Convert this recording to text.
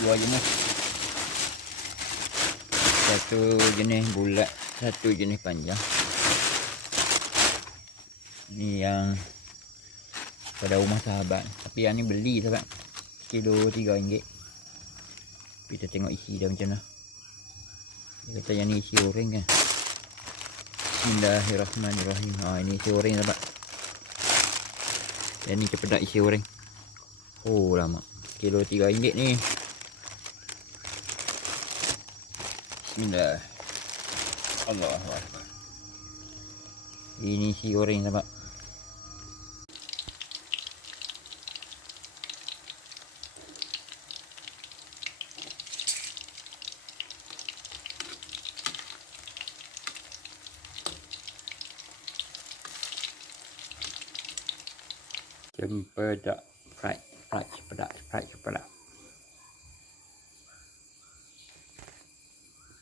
Dua jenis. Satu jenis bulat, satu jenis panjang. Ni yang pada rumah sahabat. Tapi yang ni beli sahabat. Kilo RM3. Kita tengok isi dia macam mana. Dia kata yang ni isi oreng kan. Bismillahirrahmanirrahim. Ini isi oreng sahabat. Yang ni cepedak isi oreng. Oh lama. Kilo RM3 ni. Bismillah. Allahu Akbar. Ini isi oreng sahabat. Cempedak, fried, cepedak.